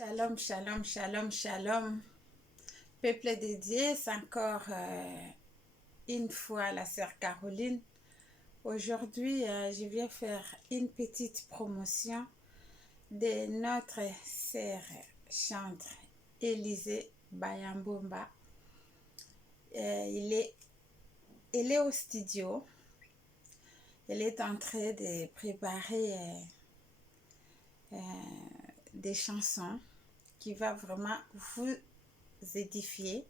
Shalom, shalom, shalom, shalom. Peuple dédié, c'est encore une fois la sœur Caroline. Aujourd'hui, je viens faire une petite promotion de notre sœur chantre Élisée Bayambomba. Elle est au studio. Elle est en train de préparer des chansons qui va vraiment vous édifier.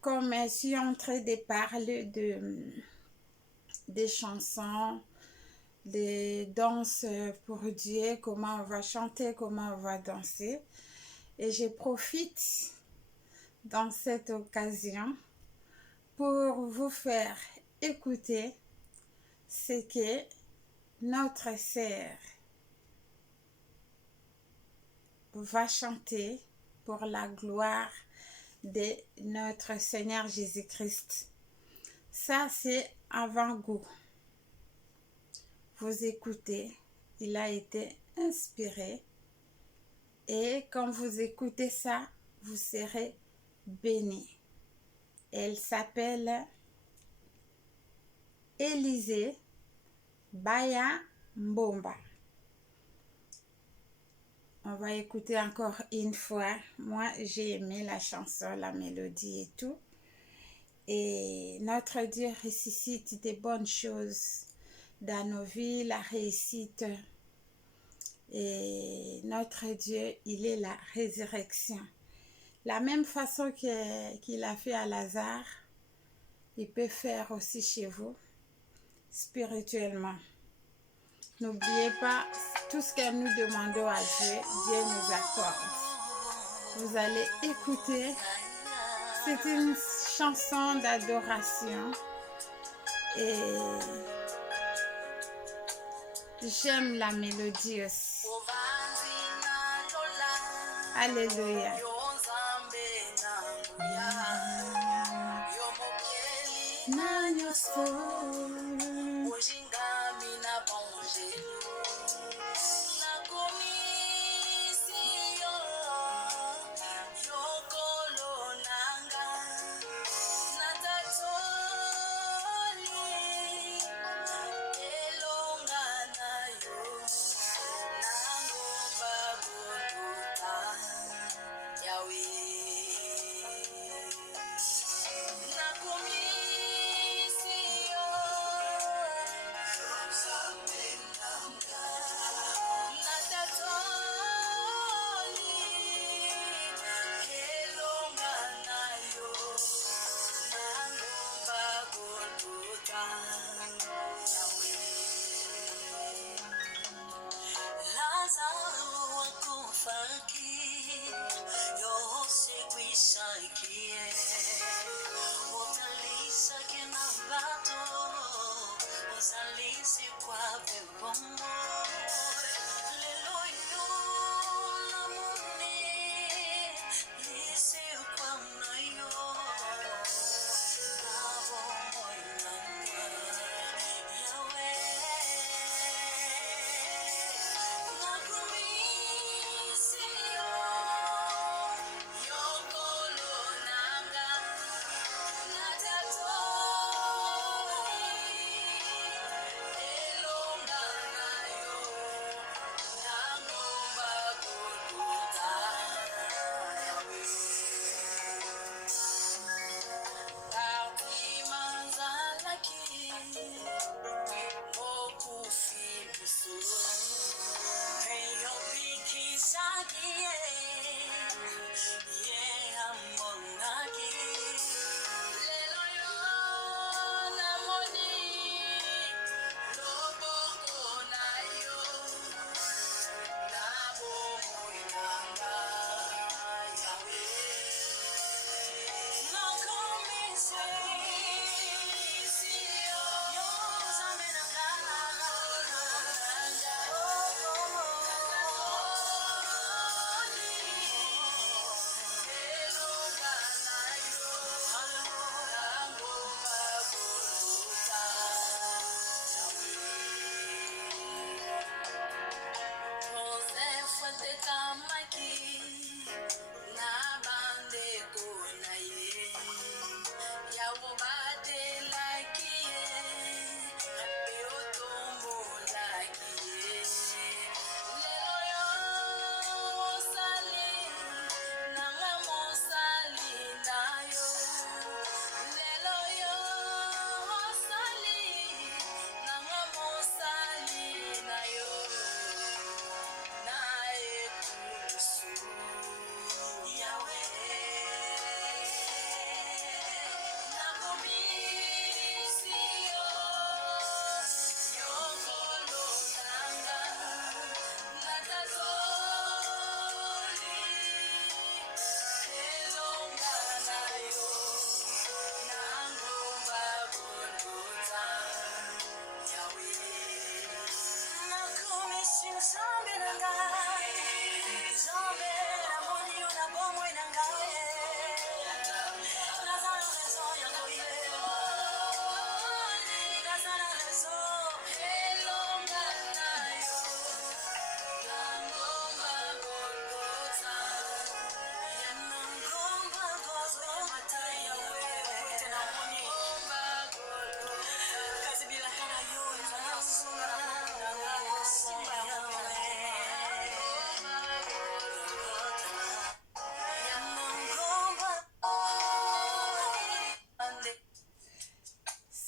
Comme je suis en train de parler des chansons, des danses pour Dieu, comment on va chanter, comment on va danser. Et je profite dans cette occasion pour vous faire écouter ce que notre sœur va chanter pour la gloire de notre Seigneur Jésus-Christ. Ça, c'est avant-goût. Vous écoutez, il a été inspiré. Et quand vous écoutez ça, vous serez bénis. Elle s'appelle Élisée Bayambomba. On va écouter encore une fois. Moi, j'ai aimé la chanson, la mélodie et tout. Et notre Dieu ressuscite des bonnes choses dans nos vies, la réussite. Et notre Dieu, il est la résurrection. La même façon qu'il a fait à Lazare, il peut faire aussi chez vous, spirituellement. N'oubliez pas, tout ce que nous demandons à Dieu, Dieu nous accorde. Vous allez écouter, c'est une chanson d'adoration et j'aime la mélodie aussi. Alléluia.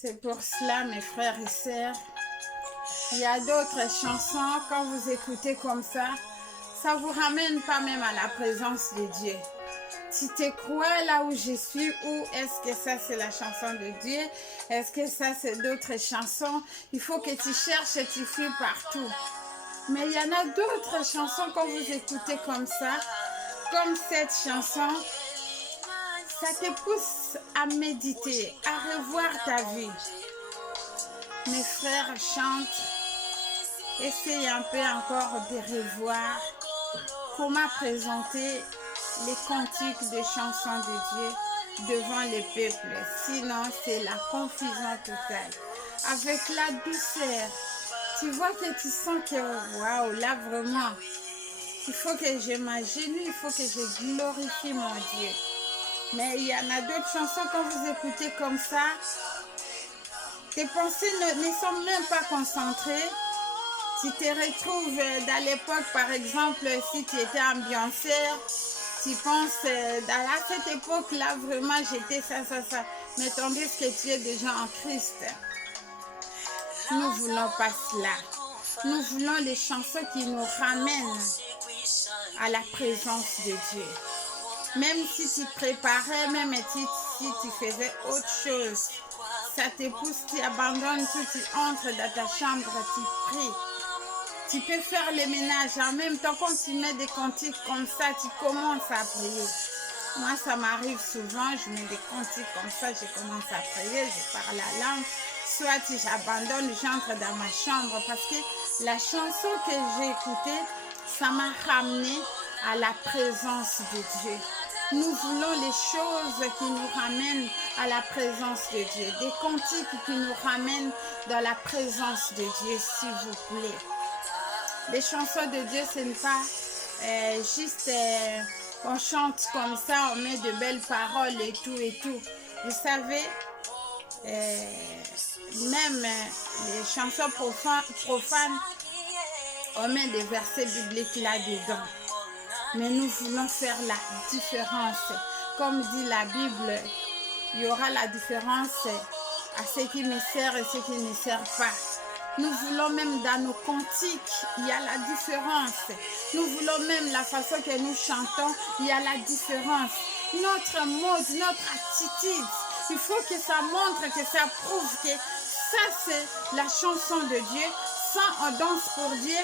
C'est pour cela, mes frères et sœurs, il y a d'autres chansons, quand vous écoutez comme ça vous ramène pas même à la présence de Dieu. Tu te crois là où je suis, ou est-ce que ça c'est la chanson de Dieu? Est-ce que ça c'est d'autres chansons? Il faut que tu cherches et tu fuis partout. Mais il y en a d'autres chansons quand vous écoutez comme ça, comme cette chanson, ça te pousse à méditer, à revoir ta vie. Mes frères chantent, essayez un peu encore de revoir comment présenter les cantiques des chansons de Dieu devant les peuples. Sinon, c'est la confusion totale. Avec la douceur, tu vois que tu sens que, waouh, là vraiment, il faut que je m'agenouille, il faut que je glorifie mon Dieu. Mais il y en a d'autres chansons, quand vous écoutez comme ça, tes pensées ne sont même pas concentrées. Tu te retrouves dans l'époque, par exemple, si tu étais ambianceur, tu penses, à cette époque-là, vraiment, j'étais ça. Mais tandis que tu es déjà en Christ. Nous ne voulons pas cela. Nous voulons les chansons qui nous ramènent à la présence de Dieu. Même si tu préparais, même si tu faisais autre chose, ça te pousse, tu abandonnes tout, tu entres dans ta chambre, tu pries. Tu peux faire le ménage en même temps. Quand tu mets des cantiques comme ça, tu commences à prier. Moi, ça m'arrive souvent, je mets des cantiques comme ça, je commence à prier, je parle la langue. Soit j'abandonne, j'entre dans ma chambre parce que la chanson que j'ai écoutée, ça m'a ramené à la présence de Dieu. Nous voulons les choses qui nous ramènent à la présence de Dieu. Des cantiques qui nous ramènent dans la présence de Dieu, s'il vous plaît. Les chansons de Dieu, ce n'est pas juste on chante comme ça, on met de belles paroles et tout. Vous savez, même les chansons profanes, on met des versets bibliques là-dedans. Mais nous voulons faire la différence. Comme dit la Bible, il y aura la différence à ce qui me sert et ce qui ne sert pas. Nous voulons même dans nos cantiques, il y a la différence. Nous voulons même la façon que nous chantons, il y a la différence. Notre mode, notre attitude, il faut que ça montre, que ça prouve que ça c'est la chanson de Dieu. Sans on danse pour Dieu,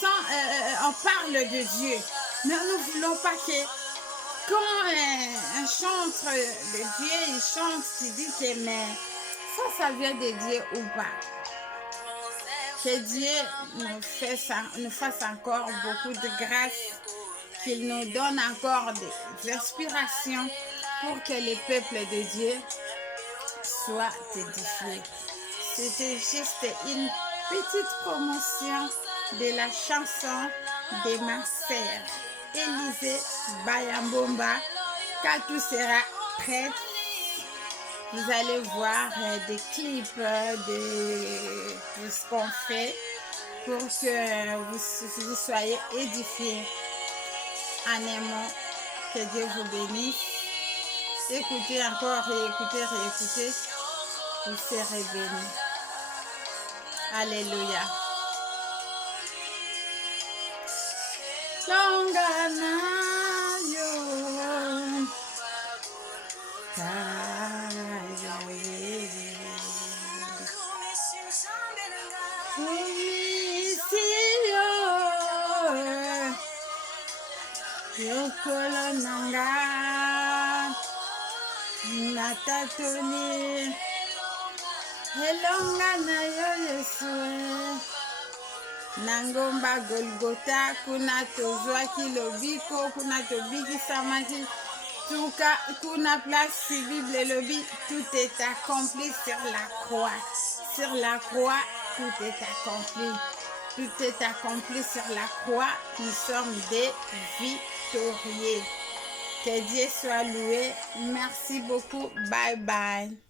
sans on parle de Dieu. Mais nous ne voulons pas que quand un chanteur de Dieu, il chante, tu dis que mais ça vient de Dieu ou pas. Que Dieu nous fasse encore beaucoup de grâce, qu'il nous donne encore des inspirations pour que le peuple de Dieu soit édifié. C'était juste une petite promotion de la chanson de ma sœur Élisée Bayambomba, quand tout sera prêt, vous allez voir des clips de ce qu'on fait pour que vous soyez édifiés en aimant. Que Dieu vous bénisse. Écoutez encore, réécoutez, vous serez bénis. Alléluia. Longana yo yokolo nanga natatoni elonga na yo Yesu nangomba Golgota kuna tozwaki lobiko kuna tobikisamaki tuka kuna place Bible elobi tout est accompli sur la croix tout est accompli. Tout est accompli sur la croix. Nous sommes des victorieux. Que Dieu soit loué. Merci beaucoup. Bye bye.